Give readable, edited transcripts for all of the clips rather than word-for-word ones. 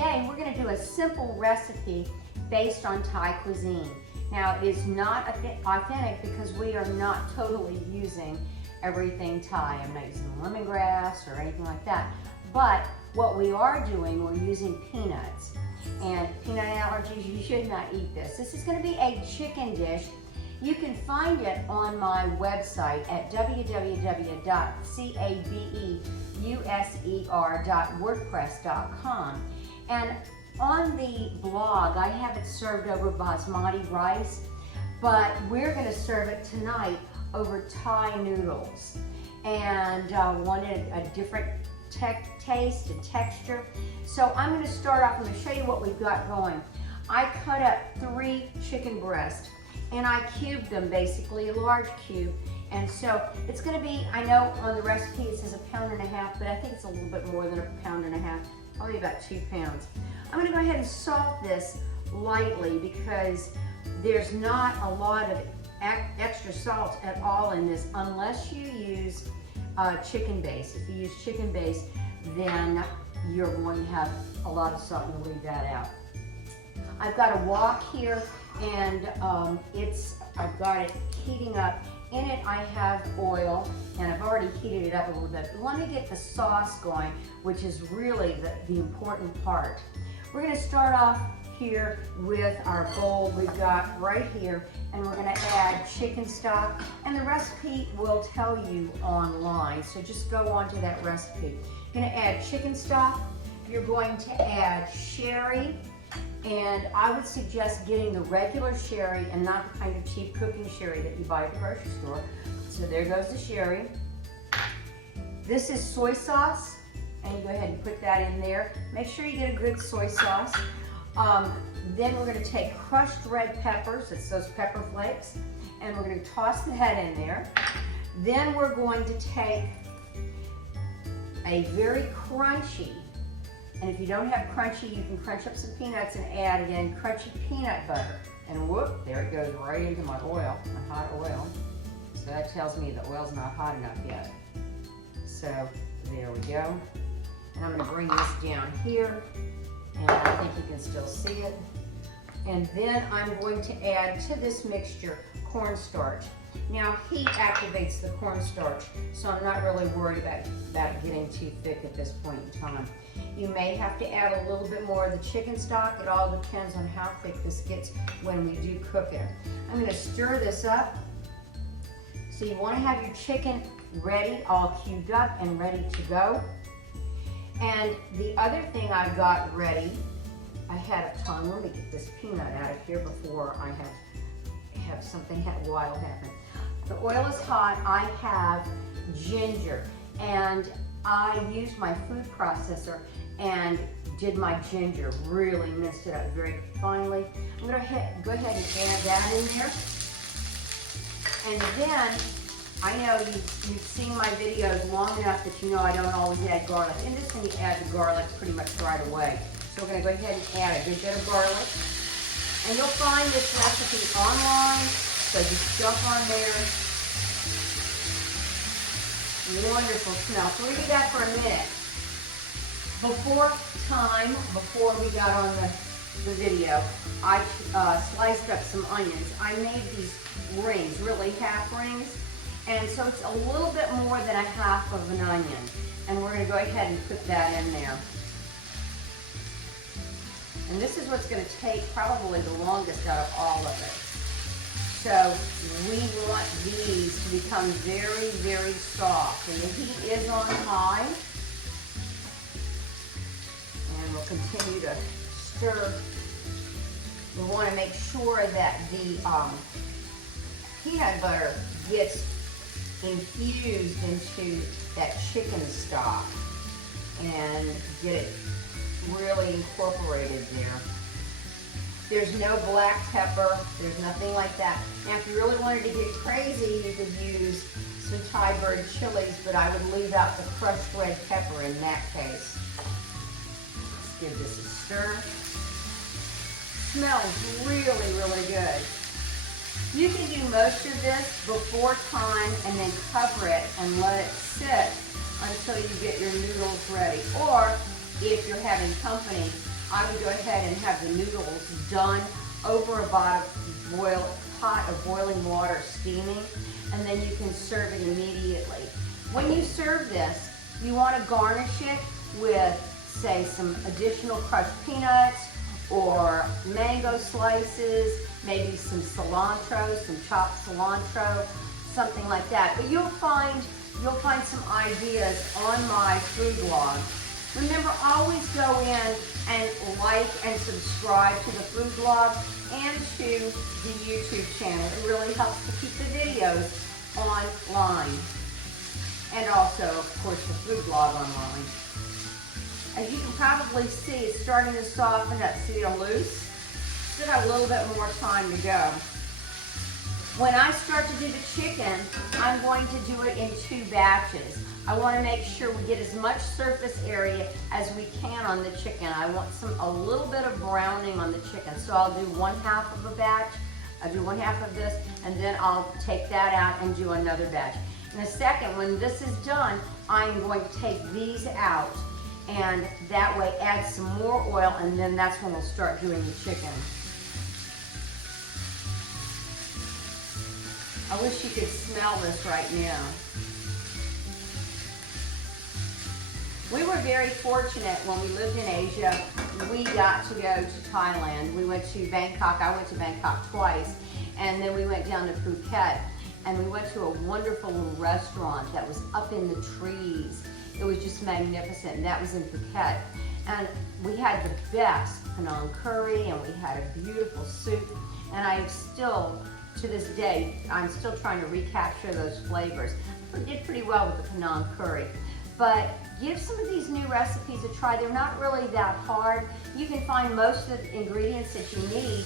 today we're going to do a simple recipe based on Thai cuisine. Now, it is not authentic because we are not totally using everything Thai. I'm not using lemongrass or anything like that. But what we are doing, we're using peanuts. And peanut allergies, you should not eat this. This is going to be a chicken dish. You can find it on my website at www.cabeuser.wordpress.com. And on the blog, I have it served over basmati rice, but we're going to serve it tonight over Thai noodles. And wanted a different taste and texture. So I'm going to start off, I'm going to show you what we've got going. I cut up 3 chicken breasts and I cubed them, basically a large cube. And so it's going to be, I know on the recipe it says 1.5 pounds, but I think it's a little bit more than 1.5 pounds, probably about 2 pounds. I'm going to go ahead and salt this lightly because there's not a lot of extra salt at all in this unless you use chicken base. If you use chicken base, then you're going to have a lot of salt and leave that out. I've got a wok here and I've got it heating up. In it I have oil and I've already heated it up a little bit. Let me get the sauce going, which is really the important part. We're going to start off here with our bowl we've got right here, and we're going to add chicken stock, and the recipe will tell you online, so just go on to that recipe. You're going to add chicken stock, you're going to add sherry, and I would suggest getting the regular sherry and not the kind of cheap cooking sherry that you buy at the grocery store. So there goes the sherry. This is soy sauce, and you go ahead and put that in there. Make sure you get a good soy sauce. Then we're going to take crushed red peppers, it's those pepper flakes, and we're going to toss that in there. Then we're going to take a very crunchy, and if you don't have crunchy, you can crunch up some peanuts and add in crunchy peanut butter. And whoop, there it goes right into my oil, my hot oil. So that tells me the oil's not hot enough yet. So there we go. And I'm going to bring this down here, and I think you can still see it. And then I'm going to add to this mixture cornstarch. Now heat activates the cornstarch, so I'm not really worried about it getting too thick at this point in time. You may have to add a little bit more of the chicken stock. It all depends on how thick this gets when we do cook it. I'm going to stir this up. So you want to have your chicken ready, all cubed up and ready to go. And the other thing I've got ready ahead of time, let me get this peanut out of here before I have something wild happen. The oil is hot. I have ginger, and I used my food processor and did my ginger, really minced it up very finely. I'm going to go ahead and add that in there. And then, I know you've seen my videos long enough that you know I don't always add garlic. In this one you add the garlic pretty much right away. So we're going to go ahead and add a good bit of garlic. And you'll find this recipe online, so just jump on there. Wonderful smell. So we do that for a minute. Before we got on the video, I sliced up some onions. I made these rings, really half rings. And so it's a little bit more than a half of an onion. And we're going to go ahead and put that in there. And this is what's going to take probably the longest out of all of it. So we want these to become very, very soft. And the heat is on high. And we'll continue to stir. We want to make sure that the peanut butter gets infused into that chicken stock and get it really incorporated there. There's no black pepper, there's nothing like that. Now if you really wanted to get crazy, you could use some Thai bird chilies, but I would leave out the crushed red pepper in that case. Let's give this a stir. Smells really, really good. You can do most of this before time and then cover it and let it sit until you get your noodles ready. Or if you're having company, I would go ahead and have the noodles done over a pot of boiling water steaming, and then you can serve it immediately. When you serve this, you want to garnish it with, say, some additional crushed peanuts or mango slices, maybe some cilantro, some chopped cilantro, something like that. But you'll find some ideas on my food blog. Remember, always go in and like and subscribe to the food blog and to the YouTube channel. It really helps to keep the videos online. And also, of course, the food blog online. As you can probably see, it's starting to soften up. See, they're loose? Still got a little bit more time to go. When I start to do the chicken, I'm going to do it in 2 batches. I want to make sure we get as much surface area as we can on the chicken. I want a little bit of browning on the chicken. So I'll do 1/2 of a batch. I'll do 1/2 of this, and then I'll take that out and do another batch. In a second, when this is done, I'm going to take these out, and that way add some more oil, and then that's when we'll start doing the chicken. I wish you could smell this right now. We were very fortunate when we lived in Asia. We got to go to Thailand. We went to Bangkok. I went to Bangkok twice, and then we went down to Phuket, and we went to a wonderful little restaurant that was up in the trees. It was just magnificent. That was in Phuket. And we had the best Penang curry, and we had a beautiful soup. And I still, to this day, I'm still trying to recapture those flavors. We did pretty well with the Penang curry. But give some of these new recipes a try. They're not really that hard. You can find most of the ingredients that you need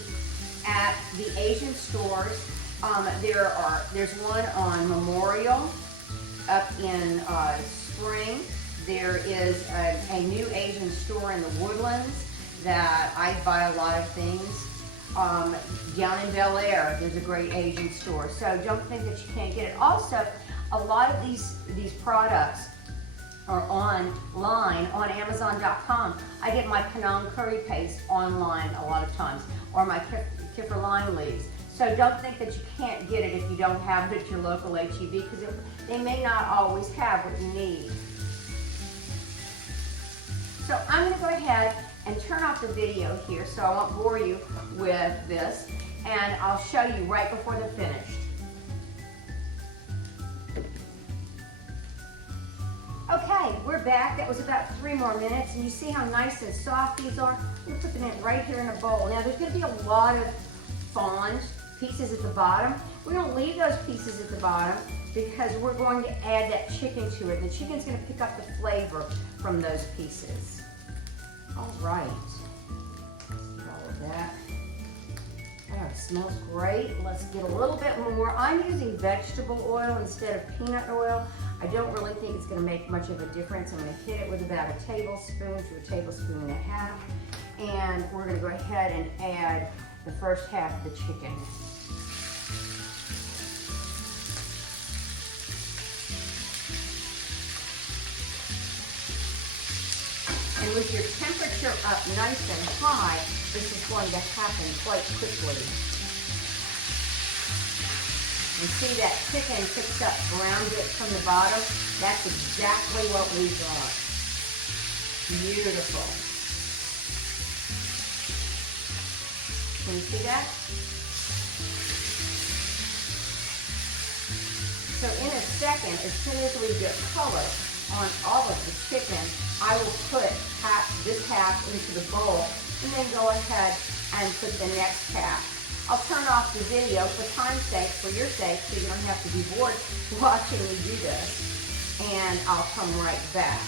at the Asian stores. There's one on Memorial up in Spring. There is a new Asian store in the Woodlands that I buy a lot of things. Down in Bel Air, there's a great Asian store. So don't think that you can't get it. Also, a lot of these products are online on Amazon.com. I get my Penang curry paste online a lot of times, or my kefir lime leaves. So don't think that you can't get it if you don't have it at your local HEB, because they may not always have what you need. So I'm going to go ahead and turn off the video here so I won't bore you with this, and I'll show you right before they're finished. Okay, we're back. That was about 3 more minutes, and you see how nice and soft these are? We're putting it right here in a bowl. Now there's going to be a lot of fond pieces at the bottom. We don't leave those pieces at the bottom because we're going to add that chicken to it. The chicken's going to pick up the flavor from those pieces. All right. All of that. Oh, it smells great. Let's get a little bit more. I'm using vegetable oil instead of peanut oil. I don't really think it's going to make much of a difference. I'm going to hit it with about a tablespoon to a tablespoon and a half. And we're going to go ahead and add the first half of the chicken. And with your temperature up nice and high, this is going to happen quite quickly. You see that chicken picks up brown bits from the bottom? That's exactly what we got. Beautiful. Can you see that? So in a second, as soon as we get color on all of the chicken, I will put this half into the bowl and then go ahead and put the next half. I'll turn off the video for time's sake, for your sake, so you don't have to be bored watching me do this. And I'll come right back.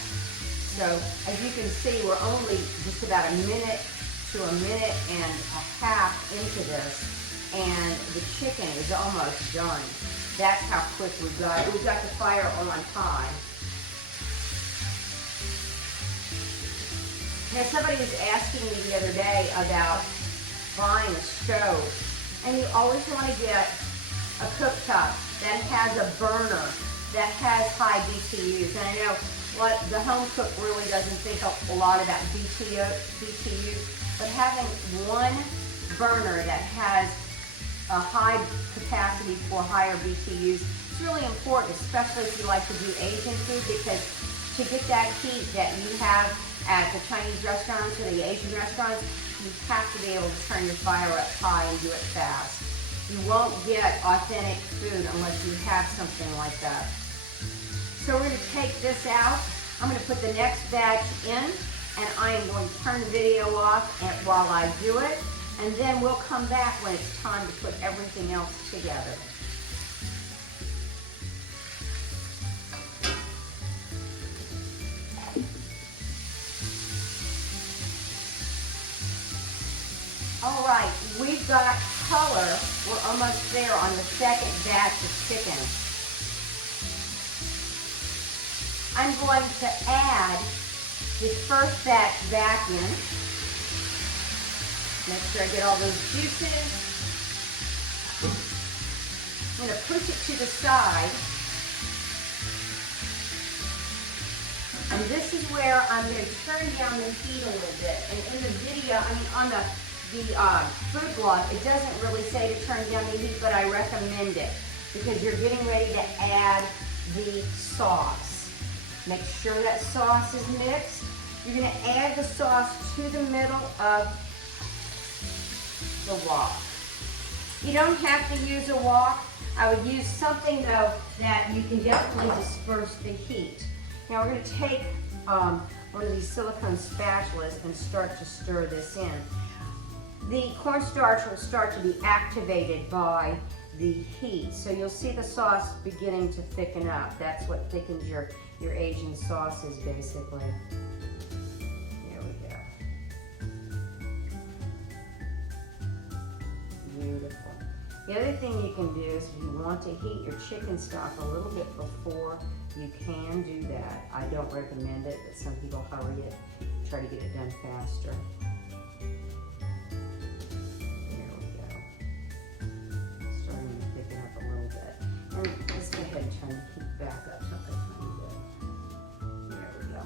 So as you can see, we're only just about a minute to a minute and a half into this, and the chicken is almost done. That's how quick we got it. We got the fire on high. Now somebody was asking me the other day about buying a stove, and you always want to get a cooktop that has a burner that has high BTUs. And I know what the home cook really doesn't think a lot about BTUs, but having one burner that has a high capacity for higher BTUs is really important, especially if you like to do Asian food, because to get that heat that you have at the Chinese restaurants or the Asian restaurants, you have to be able to turn your fire up high and do it fast. You won't get authentic food unless you have something like that. So we're going to take this out. I'm going to put the next batch in, and I am going to turn the video off while I do it, and then we'll come back when it's time to put everything else together. All right, we've got color. We're almost there on the second batch of chicken. I'm going to add the first batch back in. Make sure I get all those juices. I'm going to push it to the side. And this is where I'm going to turn down the heat a little bit. And in the video, on the food blog, it doesn't really say to turn down the heat, but I recommend it because you're getting ready to add the sauce. Make sure that sauce is mixed. You're going to add the sauce to the middle of the wok. You don't have to use a wok. I would use something though that you can definitely disperse the heat. Now we're going to take one of these silicone spatulas and start to stir this in. The cornstarch will start to be activated by the heat. So you'll see the sauce beginning to thicken up. That's what thickens your Asian sauces basically. There we go. Beautiful. The other thing you can do is if you want to heat your chicken stock a little bit before, you can do that. I don't recommend it, but some people hurry it, try to get it done faster. Let's go ahead and turn the heat back up a tiny bit. There we go.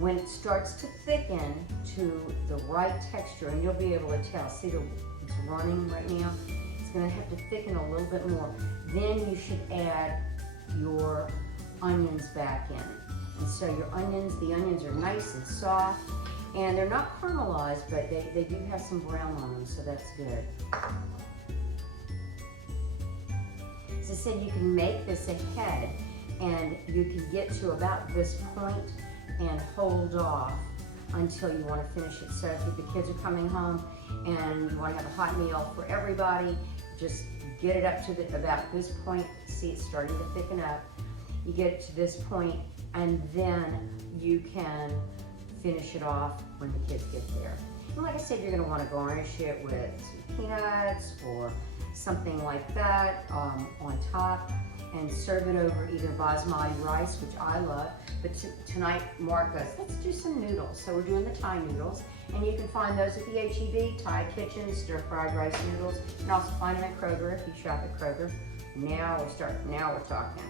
When it starts to thicken to the right texture, and you'll be able to tell, see it's running right now, it's going to have to thicken a little bit more. Then you should add your onions back in. And so your onions, the onions are nice and soft, and they're not caramelized, but they do have some brown on them, so that's good. As I said, you can make this ahead and you can get to about this point and hold off until you want to finish it. So if the kids are coming home and you want to have a hot meal for everybody, just get it up to about this point. See, it's starting to thicken up. You get it to this point and then you can finish it off when the kids get there. And like I said, you're going to want to garnish it with some peanuts or something like that on top, and serve it over either basmati rice, which I love, but tonight Mark goes, let's do some noodles. So we're doing the Thai noodles, and you can find those at the H-E-B, Thai Kitchen, stir-fried rice noodles. You can also find them at Kroger if you shop at Kroger. Now we're talking.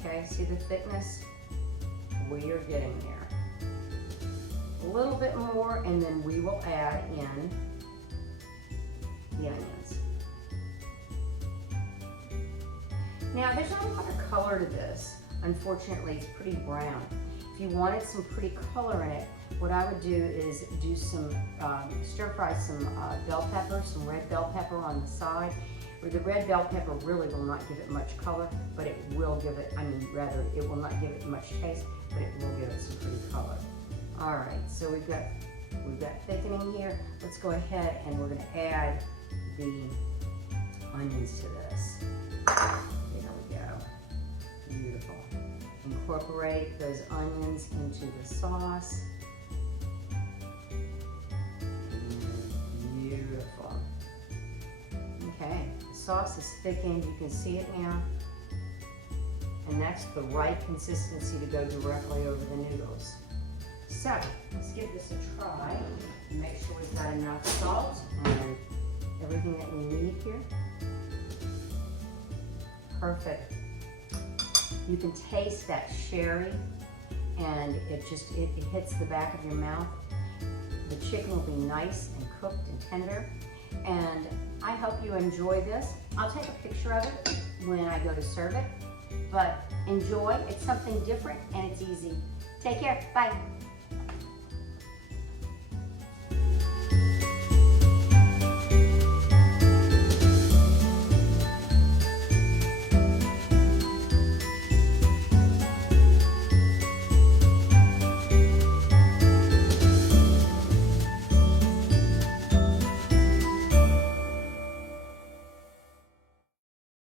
Okay, see the thickness? We are getting there. A little bit more, and then we will add in the onions. Now, there's not a lot of color to this. Unfortunately, it's pretty brown. If you wanted some pretty color in it, what I would do is do some, stir fry some bell pepper, some red bell pepper on the side. Or the red bell pepper really will not give it much color, but it will give it, it will not give it much taste, but it will give it some pretty color. All right, so we've got thickening here. Let's go ahead and we're gonna add the onions to this. There we go. Beautiful. Incorporate those onions into the sauce. Beautiful. Okay, the sauce is thickened. You can see it now. And that's the right consistency to go directly over the noodles. So, let's give this a try. Make sure we've got enough salt and everything that we need here. Perfect. You can taste that sherry, and it hits the back of your mouth. The chicken will be nice and cooked and tender, and I hope you enjoy this. I'll take a picture of it when I go to serve it, but enjoy. It's something different and it's easy. Take care. Bye.